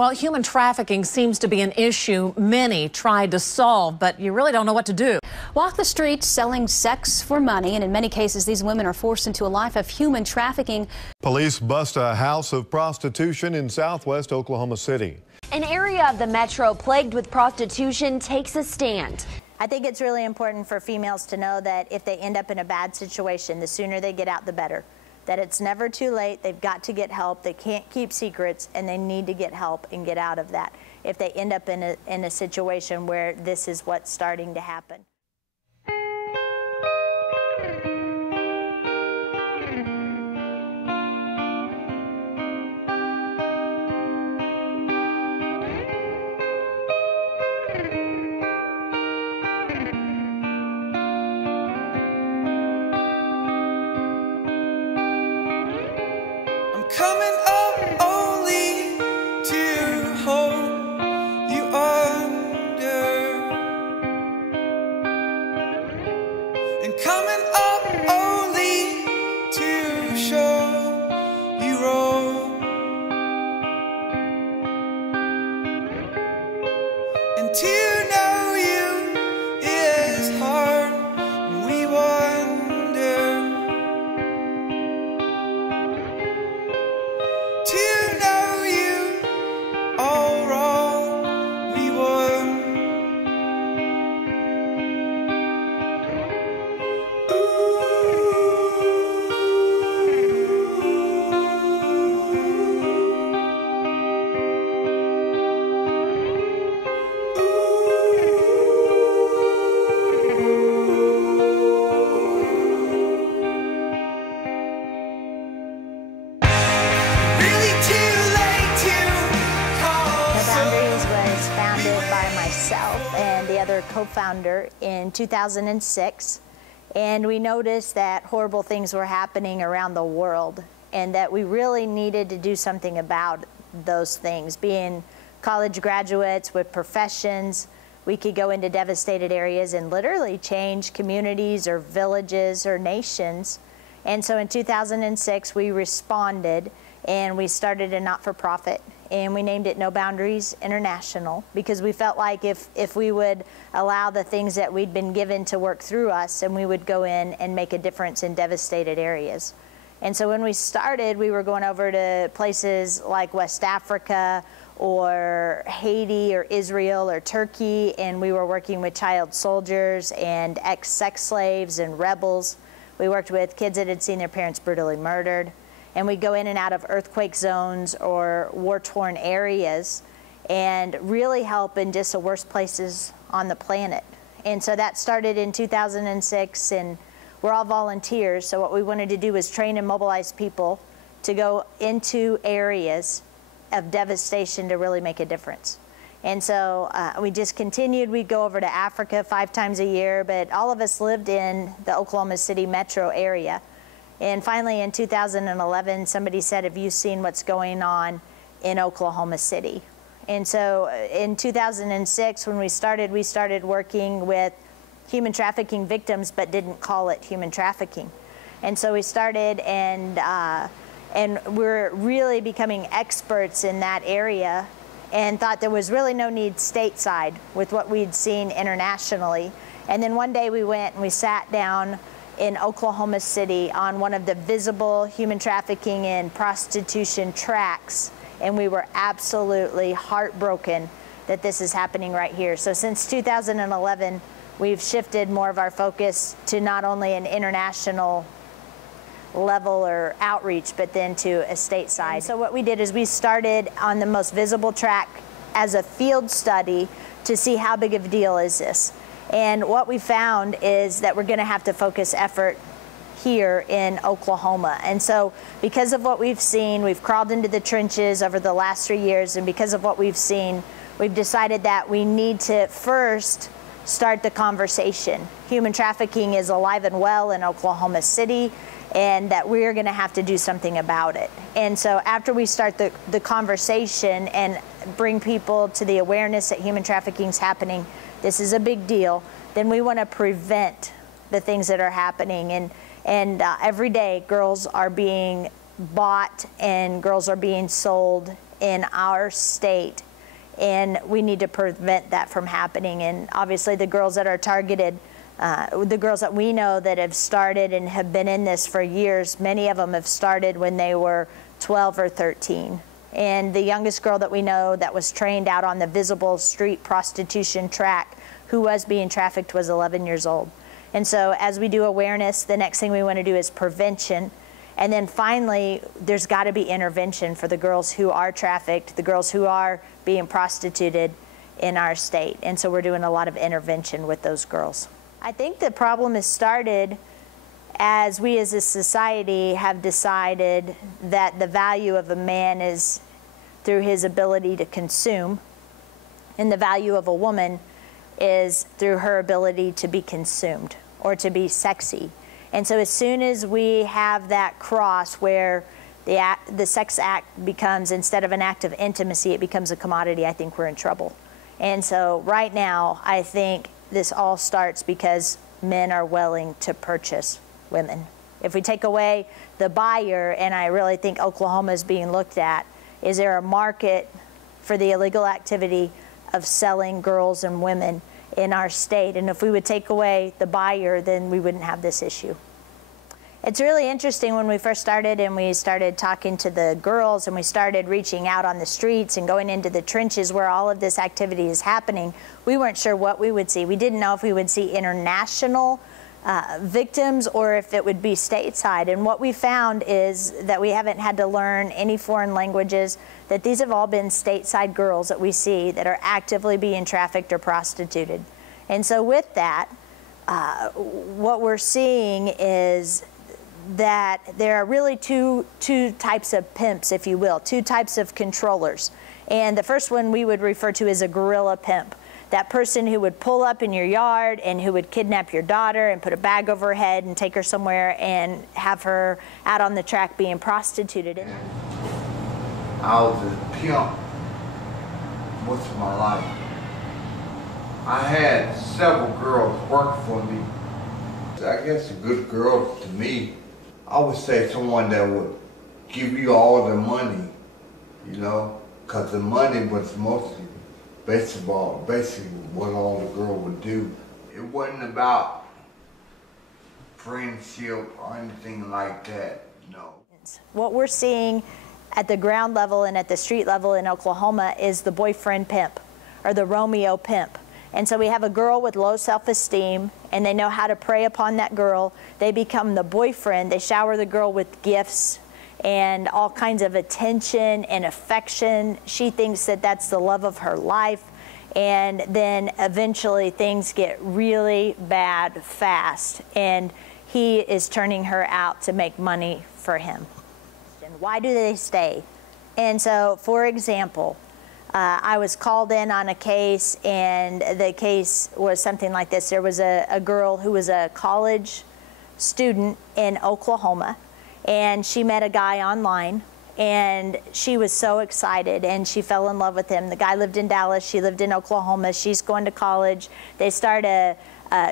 Well, human trafficking seems to be an issue many tried to solve, but you really don't know what to do. Walk the streets selling sex for money, and in many cases, these women are forced into a life of human trafficking. Police bust a house of prostitution in southwest Oklahoma City. An area of the metro plagued with prostitution takes a stand. I think it's really important for females to know that if they end up in a bad situation, the sooner they get out, the better. That it's never too late. They've got to get help. They can't keep secrets, and they need to get help and get out of that if they end up in a situation where this is what's starting to happen. Coming up only to hold you under, and coming up only to show you wrong, and to know you is hard, and we wonder. To know you all wrong, we won. And the other co-founder in 2006, and we noticed that horrible things were happening around the world and that we really needed to do something about those things. Being college graduates with professions, we could go into devastated areas and literally change communities or villages or nations. And so in 2006 we responded and we started a not-for-profit, and we named it No Boundaries International, because we felt like if we would allow the things that we'd been given to work through us, and we would go in and make a difference in devastated areas. And so when we started, we were going over to places like West Africa or Haiti or Israel or Turkey, and we were working with child soldiers and ex-sex slaves and rebels. We worked with kids that had seen their parents brutally murdered. And we go in and out of earthquake zones or war-torn areas and really help in just the worst places on the planet. And so that started in 2006, and we're all volunteers. So what we wanted to do was train and mobilize people to go into areas of devastation to really make a difference. And so we just continued. We'd go over to Africa 5 times a year, but all of us lived in the Oklahoma City metro area. And finally, in 2011, somebody said, have you seen what's going on in Oklahoma City? And so in 2006, when we started working with human trafficking victims, but didn't call it human trafficking. And so we started, and we're really becoming experts in that area, and thought there was really no need stateside with what we'd seen internationally. And then one day we went and we sat down in Oklahoma City on one of the visible human trafficking and prostitution tracks, and we were absolutely heartbroken that this is happening right here. So since 2011, we've shifted more of our focus to not only an international level or outreach, but then to a stateside. So what we did is we started on the most visible track as a field study to see how big of a deal is this. And what we found is that we're going to have to focus effort here in Oklahoma. And so because of what we've seen, we've crawled into the trenches over the last 3 years, and because of what we've seen, we've decided that we need to first start the conversation. Human trafficking is alive and well in Oklahoma City, and that we're going to have to do something about it. And so after we start the conversation and bring people to the awareness that human trafficking is happening, this is a big deal, then we want to prevent the things that are happening. And every day girls are being bought and girls are being sold in our state, and we need to prevent that from happening. And obviously the girls that are targeted, the girls that we know that have started and have been in this for years, many of them have started when they were 12 or 13. And the youngest girl that we know that was trained out on the visible street prostitution track who was being trafficked was 11 years old. And so as we do awareness, the next thing we want to do is prevention. And then finally, there's got to be intervention for the girls who are trafficked, the girls who are being prostituted in our state. And so we're doing a lot of intervention with those girls. I think the problem has started as we as a society have decided that the value of a man is through his ability to consume, and the value of a woman is through her ability to be consumed or to be sexy. And so as soon as we have that cross where the sex act becomes, instead of an act of intimacy, it becomes a commodity, I think we're in trouble. And so right now, I think this all starts because men are willing to purchase women. If we take away the buyer, and I really think Oklahoma is being looked at, is there a market for the illegal activity of selling girls and women in our state? And if we would take away the buyer, then we wouldn't have this issue. It's really interesting when we first started and we started talking to the girls and we started reaching out on the streets and going into the trenches where all of this activity is happening, we weren't sure what we would see. We didn't know if we would see international victims or if it would be stateside. And what we found is that we haven't had to learn any foreign languages, that these have all been stateside girls that we see that are actively being trafficked or prostituted. And so with that, what we're seeing is that there are really two types of pimps, if you will, two types of controllers. And the first one we would refer to as a guerrilla pimp. That person who would pull up in your yard and who would kidnap your daughter and put a bag over her head and take her somewhere and have her out on the track being prostituted. I was a pimp most of my life. I had several girls work for me. I guess a good girl to me, I would say someone that would give you all the money, you know, because the money was mostly basically what all the girl would do. It wasn't about friendship or anything like that, no. What we're seeing at the ground level and at the street level in Oklahoma is the boyfriend pimp or the Romeo pimp. And so we have a girl with low self-esteem and they know how to prey upon that girl. They become the boyfriend. They shower the girl with gifts and all kinds of attention and affection. She thinks that that's the love of her life. And then eventually things get really bad fast. And he is turning her out to make money for him. And why do they stay? And so, for example, I was called in on a case, and the case was something like this. There was a girl who was a college student in Oklahoma, and she met a guy online, and she was so excited, and she fell in love with him. The guy lived in Dallas. She lived in Oklahoma. She's going to college. They start a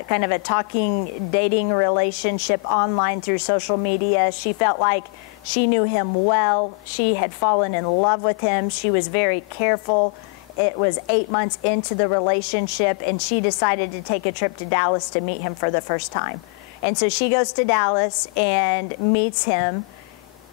kind of a talking, dating relationship online through social media. She felt like she knew him well. She had fallen in love with him. She was very careful. It was 8 months into the relationship, and she decided to take a trip to Dallas to meet him for the first time. And so she goes to Dallas and meets him.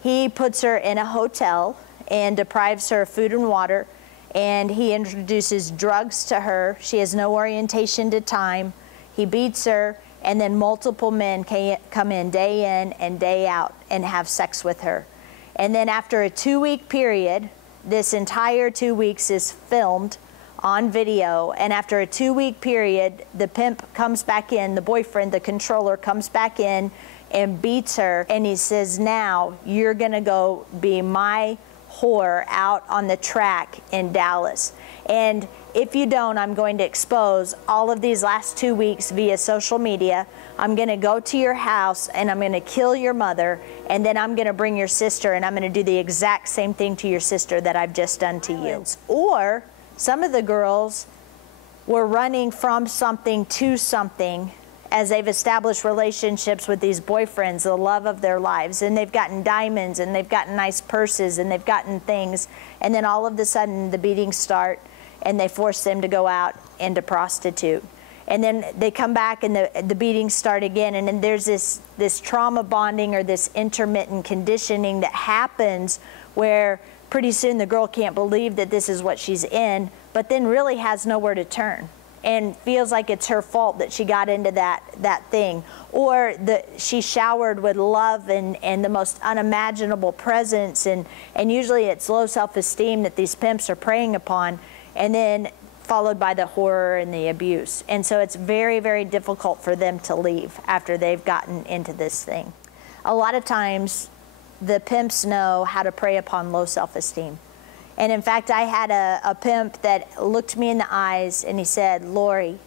He puts her in a hotel and deprives her of food and water, and he introduces drugs to her. She has no orientation to time. He beats her, and then multiple men come in and day out and have sex with her. And then after a 2-week period, this entire 2 weeks is filmed on video, and after a 2-week period, the pimp comes back in, the boyfriend, the controller, comes back in and beats her, and he says, now you're gonna go be my whore out on the track in Dallas. And if you don't, I'm going to expose all of these last 2 weeks via social media. I'm going to go to your house and I'm going to kill your mother, and then I'm going to bring your sister and I'm going to do the exact same thing to your sister that I've just done to you. Or some of the girls were running from something to something as they've established relationships with these boyfriends, the love of their lives, and they've gotten diamonds and they've gotten nice purses and they've gotten things, and then all of a sudden the beatings start and they force them to go out and to prostitute. And then they come back and the beatings start again, and then there's this trauma bonding or this intermittent conditioning that happens where pretty soon the girl can't believe that this is what she's in, but then really has nowhere to turn and feels like it's her fault that she got into that thing, or she showered with love and the most unimaginable presence, and usually it's low self-esteem that these pimps are preying upon, and then followed by the horror and the abuse. And so it's very, very difficult for them to leave after they've gotten into this thing. A lot of times the pimps know how to prey upon low self-esteem. And in fact, I had a pimp that looked me in the eyes and he said, "Lori,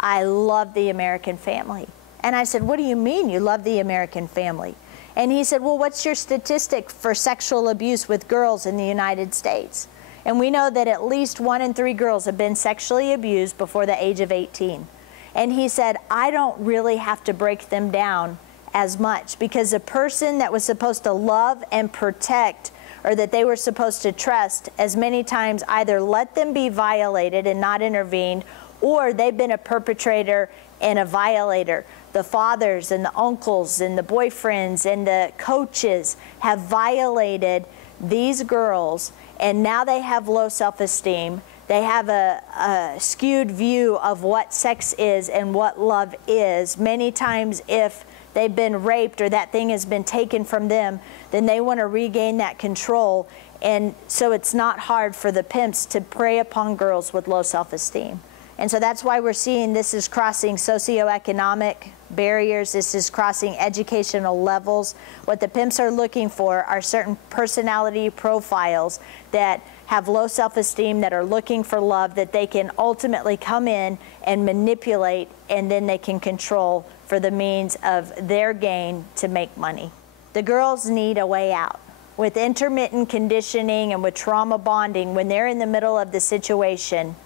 I love the American family." And I said, "What do you mean you love the American family?" And he said, "Well, what's your statistic for sexual abuse with girls in the United States?" And we know that at least 1 in 3 girls have been sexually abused before the age of 18. And he said, "I don't really have to break them down as much, because the person that was supposed to love and protect, or that they were supposed to trust, as many times either let them be violated and not intervened, or they've been a perpetrator and a violator. The fathers and the uncles and the boyfriends and the coaches have violated these girls, and now they have low self-esteem. They have a skewed view of what sex is and what love is. Many times if they've been raped or that thing has been taken from them, then they want to regain that control. And so it's not hard for the pimps to prey upon girls with low self-esteem. And so that's why we're seeing this is crossing socioeconomic barriers. This is crossing educational levels. What the pimps are looking for are certain personality profiles that have low self-esteem, that are looking for love, that they can ultimately come in and manipulate, and then they can control for the means of their gain to make money. The girls need a way out. With intermittent conditioning and with trauma bonding, when they're in the middle of the situation,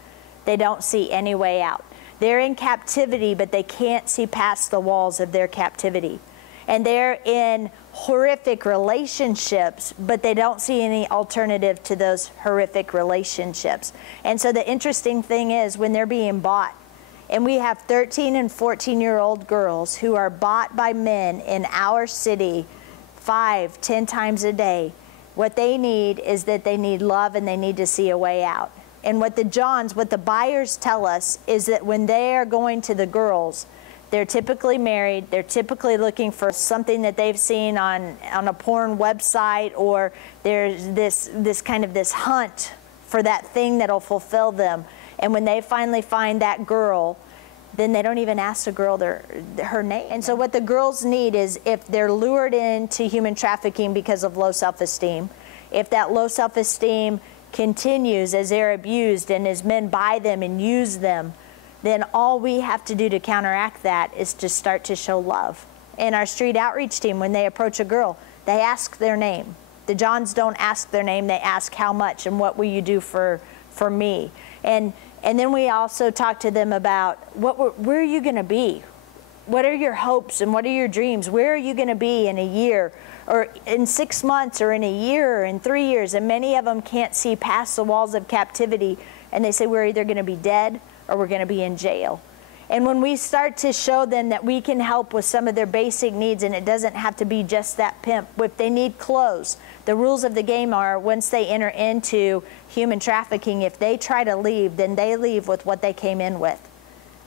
they don't see any way out. They're in captivity, but they can't see past the walls of their captivity. And they're in horrific relationships, but they don't see any alternative to those horrific relationships. And so the interesting thing is, when they're being bought, and we have 13 and 14-year-old girls who are bought by men in our city 5-10 times a day, what they need is that they need love and they need to see a way out. And what the buyers tell us is that when they are going to the girls, they're typically married, they're typically looking for something that they've seen on a porn website, or there's this kind of this hunt for that thing that'll fulfill them. And when they finally find that girl, then they don't even ask the girl her name. And so what the girls need is, if they're lured into human trafficking because of low self-esteem, if that low self-esteem continues as they're abused and as men buy them and use them, then all we have to do to counteract that is to start to show love. In our street outreach team, when they approach a girl, they ask their name. The Johns don't ask their name, they ask how much and what will you do for me. And then we also talk to them about where are you going to be? What are your hopes and what are your dreams? Where are you going to be in a year, or in 6 months, or in a year, or in 3 years? And many of them can't see past the walls of captivity, and they say we're either going to be dead or we're going to be in jail. And when we start to show them that we can help with some of their basic needs, and it doesn't have to be just that pimp, if they need clothes, the rules of the game are, once they enter into human trafficking, if they try to leave, then they leave with what they came in with.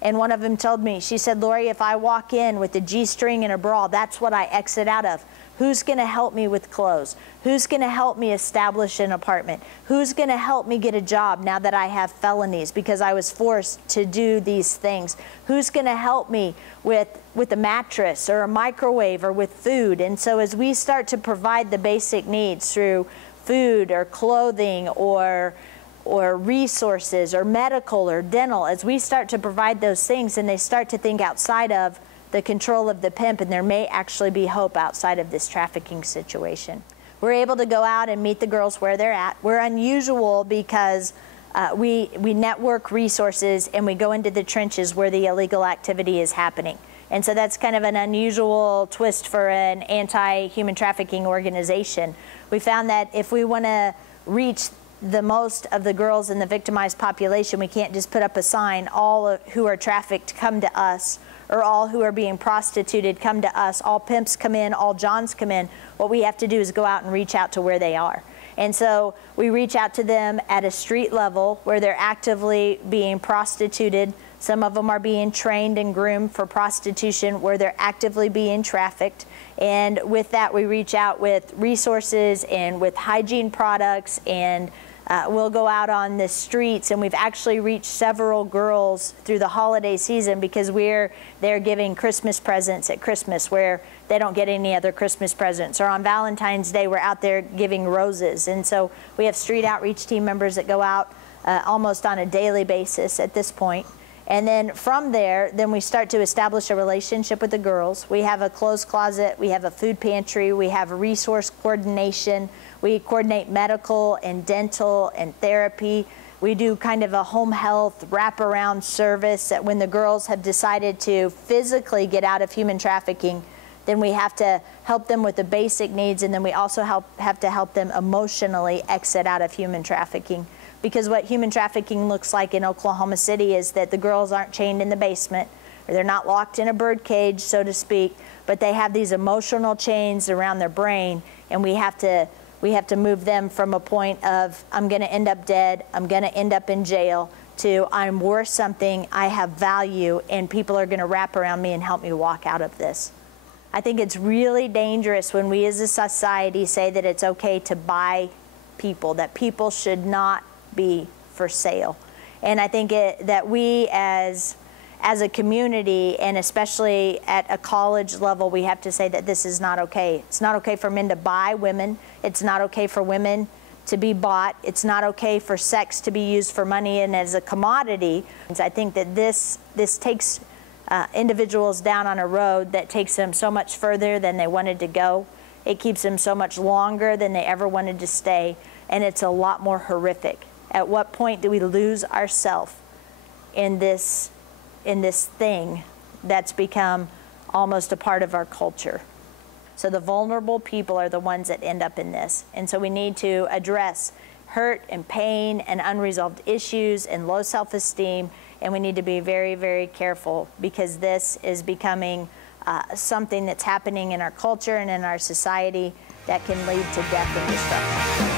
And one of them told me, she said, "Lori, if I walk in with a G-string and a bra, that's what I exit out of. Who's going to help me with clothes? Who's going to help me establish an apartment? Who's going to help me get a job now that I have felonies because I was forced to do these things? Who's going to help me with a mattress or a microwave or with food?" And so as we start to provide the basic needs through food or clothing or resources or medical or dental, as we start to provide those things and they start to think outside of the control of the pimp, and there may actually be hope outside of this trafficking situation. We're able to go out and meet the girls where they're at. We're unusual because we network resources and we go into the trenches where the illegal activity is happening. And so that's kind of an unusual twist for an anti-human trafficking organization. We found that if we want to reach the most of the girls in the victimized population, we can't just put up a sign, all who are trafficked come to us, or all who are being prostituted come to us, all pimps come in, all Johns come in. What we have to do is go out and reach out to where they are. And so we reach out to them at a street level where they're actively being prostituted. Some of them are being trained and groomed for prostitution, where they're actively being trafficked. And with that, we reach out with resources and with hygiene products, and we'll go out on the streets. And we've actually reached several girls through the holiday season because they're giving Christmas presents at Christmas where they don't get any other Christmas presents. Or on Valentine's Day, we're out there giving roses. And so we have street outreach team members that go out almost on a daily basis at this point. And then from there, then we start to establish a relationship with the girls. We have a clothes closet, we have a food pantry, we have resource coordination, we coordinate medical and dental and therapy. We do kind of a home health wraparound service that when the girls have decided to physically get out of human trafficking, then we have to help them with the basic needs, and then we also have to help them emotionally exit out of human trafficking. Because what human trafficking looks like in Oklahoma City is that the girls aren't chained in the basement, or they're not locked in a bird cage, so to speak, but they have these emotional chains around their brain, and we have to move them from a point of, I'm going to end up dead, I'm going to end up in jail, to I'm worth something, I have value, and people are going to wrap around me and help me walk out of this. I think it's really dangerous when we as a society say that it's okay to buy people, that people should not be for sale. And I think that we as a community, and especially at a college level, we have to say that this is not okay. It's not okay for men to buy women. It's not okay for women to be bought. It's not okay for sex to be used for money and as a commodity. And I think that this takes individuals down on a road that takes them so much further than they wanted to go. It keeps them so much longer than they ever wanted to stay, and it's a lot more horrific. At what point do we lose ourselves in this thing that's become almost a part of our culture? So the vulnerable people are the ones that end up in this. And so we need to address hurt and pain and unresolved issues and low self-esteem, and we need to be very, very careful, because this is becoming something that's happening in our culture and in our society that can lead to death and destruction.